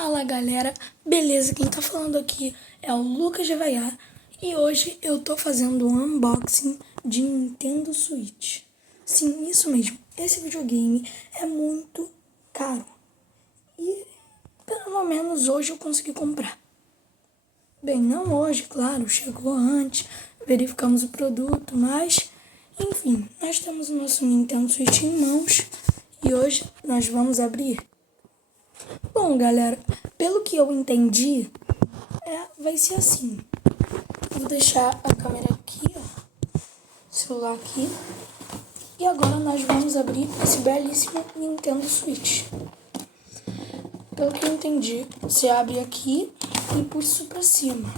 Fala galera, beleza? Quem tá falando aqui é o Lucas de Avaiá e hoje eu tô fazendo um unboxing de Nintendo Switch. Sim, isso mesmo, esse videogame é muito caro e pelo menos hoje eu consegui comprar. Bem, não hoje, claro, chegou antes, verificamos o produto, mas enfim, nós temos o nosso Nintendo Switch em mãos e hoje nós vamos abrir. Bom, galera, pelo que eu entendi, vai ser assim. Vou deixar a câmera aqui, ó, celular aqui. E agora nós vamos abrir esse belíssimo Nintendo Switch. Pelo que eu entendi, você abre aqui e puxa isso pra cima.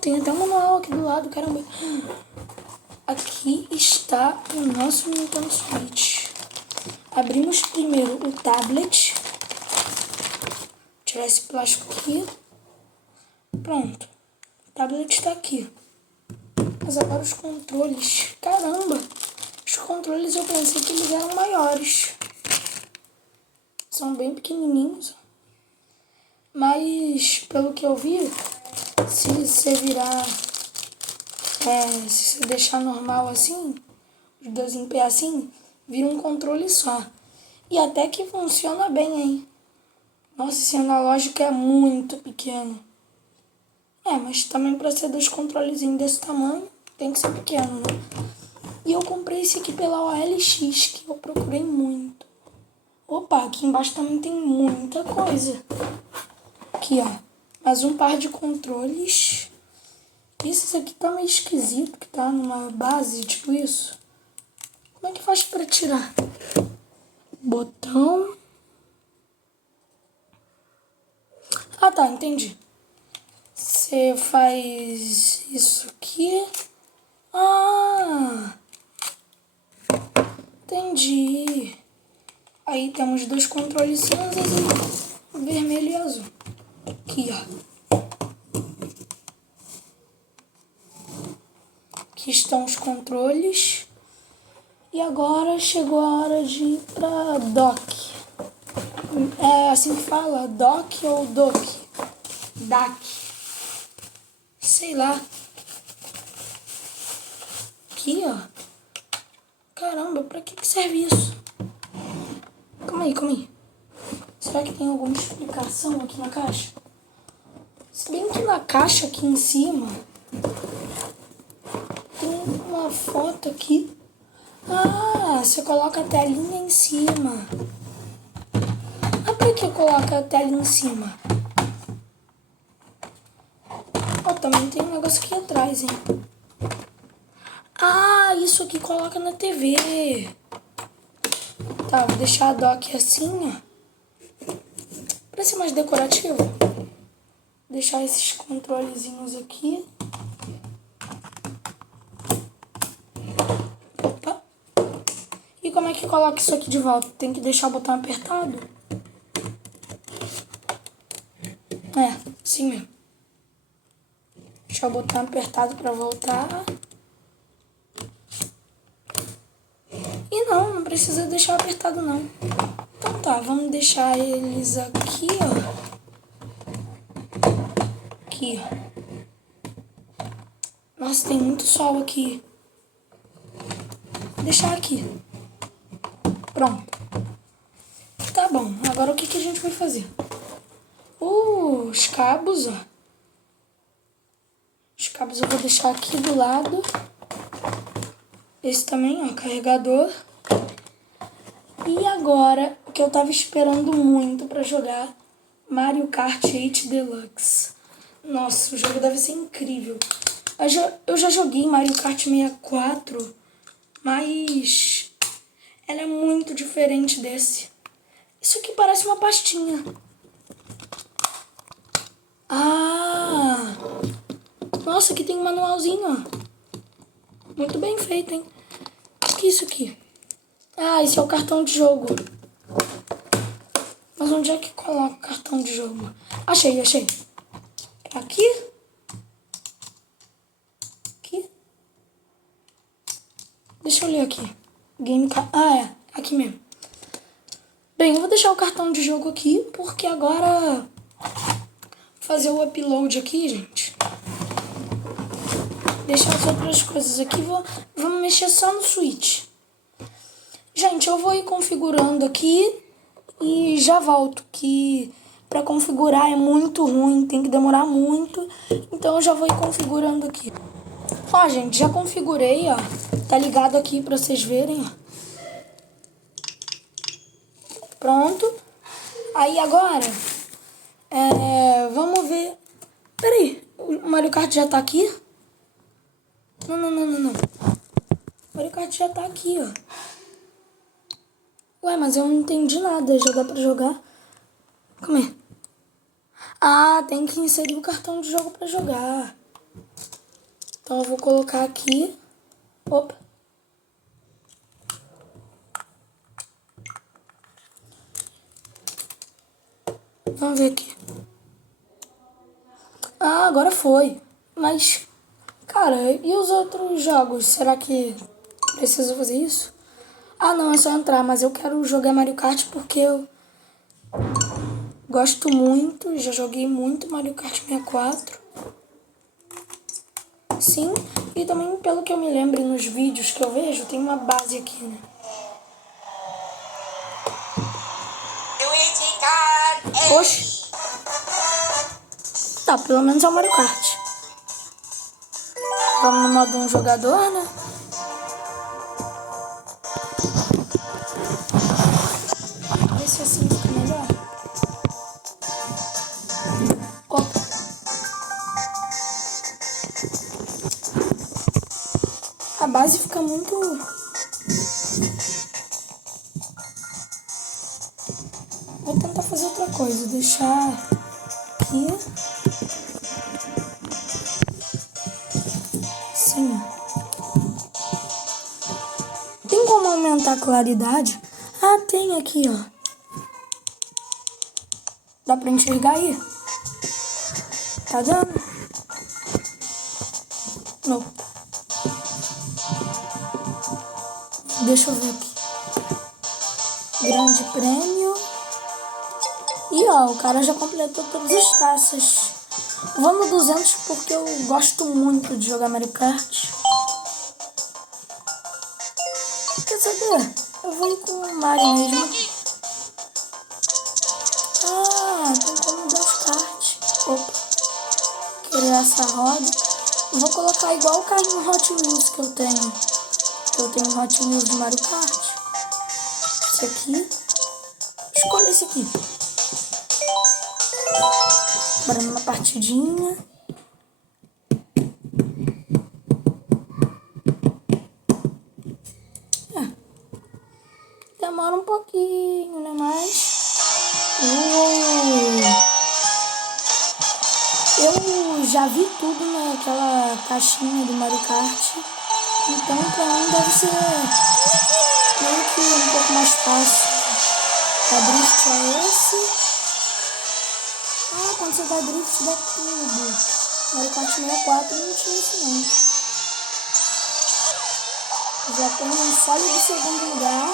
Tem até um manual aqui do lado, caramba. Aqui está o nosso Nintendo Switch. Abrimos primeiro o tablet. Tirar esse plástico aqui. Pronto. O tablet está aqui. Mas agora os controles. Caramba! Os controles eu pensei que eles eram maiores. São bem pequenininhos. Mas, pelo que eu vi, se você virar... se você deixar normal assim, os dois em pé assim, vira um controle só. E até que funciona bem, hein? Nossa, esse analógico é muito pequeno. Mas também para ser dois controlezinhos desse tamanho, tem que ser pequeno, né? E eu comprei esse aqui pela OLX, que eu procurei muito. Opa, aqui embaixo também tem muita coisa. Aqui, ó. Mais um par de controles. Esse aqui tá meio esquisito, que tá numa base, tipo isso. Como é que faz para tirar? Botão. Ah, tá, entendi. Você faz isso aqui. Ah, entendi. Aí temos dois controles cinzas e vermelho e azul. Aqui, ó. Aqui estão os controles. E agora chegou a hora de ir pra dock. É assim que fala? Dock ou dock? DAC. Sei lá. Aqui, ó. Caramba, pra que serve isso? Calma aí. Será que tem alguma explicação aqui na caixa? Se bem que na caixa aqui em cima tem uma foto aqui. Ah, você coloca a telinha em cima. Ah, pra que coloca a telinha em cima? Ó, também tem um negócio aqui atrás, hein? Ah, isso aqui coloca na TV. Tá, vou deixar a dock assim, ó. Pra ser mais decorativo. Deixar esses controlezinhos aqui. Opa. E como é que coloca isso aqui de volta? Tem que deixar o botão apertado? Assim mesmo. Deixar o botão apertado pra voltar. E não precisa deixar apertado não. Então tá, vamos deixar eles aqui, ó. Aqui, ó. Nossa, tem muito sol aqui. Vou deixar aqui. Pronto. Tá bom, agora o que a gente vai fazer? Os cabos, ó. Os cabos eu vou deixar aqui do lado. Esse também, ó, carregador. E agora, o que eu tava esperando muito pra jogar, Mario Kart 8 Deluxe. Nossa, o jogo deve ser incrível. Eu já joguei Mario Kart 64, mas ela é muito diferente desse. Isso aqui parece uma pastinha. Ah! Nossa, aqui tem um manualzinho, ó. Muito bem feito, hein? O que é isso aqui? Ah, esse é o cartão de jogo. Mas onde é que coloca o cartão de jogo? Achei. Aqui? Aqui? Deixa eu ler aqui. Aqui mesmo. Bem, eu vou deixar o cartão de jogo aqui, porque agora... fazer o upload aqui, gente. Deixar as outras coisas aqui. Vamos mexer só no Switch. Gente, eu vou ir configurando aqui e já volto, que para configurar é muito ruim, tem que demorar muito. Então eu já vou ir configurando aqui. Ó, gente, já configurei, ó. Tá ligado aqui pra vocês verem, ó. Pronto. Aí agora, vamos ver. Peraí, o Mario Kart já tá aqui? Não. O Mario Kart já tá aqui, ó. Ué, mas eu não entendi nada. Já dá pra jogar? Calma aí. Ah, tem que inserir o cartão de jogo pra jogar. Então eu vou colocar aqui. Opa. Vamos ver aqui. Ah, agora foi. Mas, cara, e os outros jogos? Será que preciso fazer isso? Ah, não, é só entrar. Mas eu quero jogar Mario Kart porque eu gosto muito. Já joguei muito Mario Kart 64. Sim, e também pelo que eu me lembro nos vídeos que eu vejo, tem uma base aqui, né? Oxi. Tá, pelo menos é o Mario Kart. Vamos no modo um jogador, né? Ver se assim fica melhor. Opa. A base fica muito... Vou tentar fazer outra coisa. Deixar aqui. Sim. Tem como aumentar a claridade? Ah, tem aqui, ó. Dá pra enxergar aí? Tá dando? Não. Deixa eu ver aqui. Grande prêmio. E ó, o cara já completou todas as taças. Vou no 200 porque eu gosto muito de jogar Mario Kart. Quer saber? Eu vou ir com o Mario mesmo. Ah, tem como dar os kart. Opa. Querer essa roda. Eu vou colocar igual o carrinho Hot Wheels que eu tenho. Eu tenho Hot Wheels de Mario Kart. Esse aqui. Escolha esse aqui. Bora numa partidinha. Demora um pouquinho, né? Mas... Eu já vi tudo naquela caixinha do Mario Kart. Então, pra mim, deve ser meio que um pouco mais fácil. A drift é esse. Ah, quando você dá drift, dá tudo. Mario Kart 64 não tinha isso, não. Já tem um sólido segundo lugar.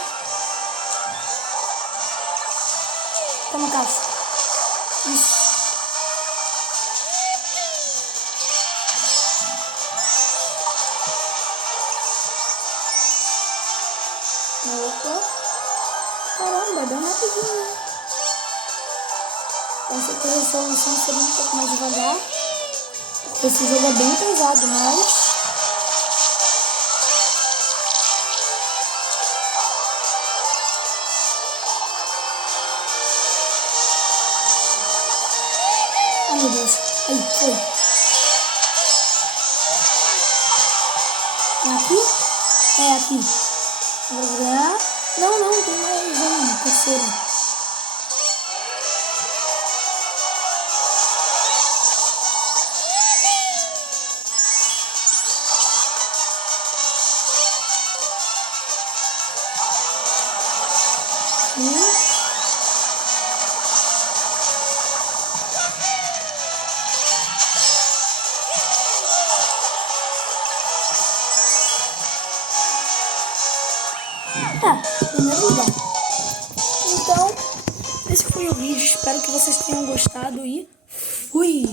Toma, caixa. Isso. Opa. Caramba, deu rapidinho. Essa aqui a resolução seria um pouco mais devagar. Esse jogo é bem pesado, mas... Ai, meu Deus. Aí, foi. É aqui? É aqui. Vou ganhar. Não, tem mais um terceiro. Primeiro lugar. Então, o vídeo, espero que vocês tenham gostado e fui!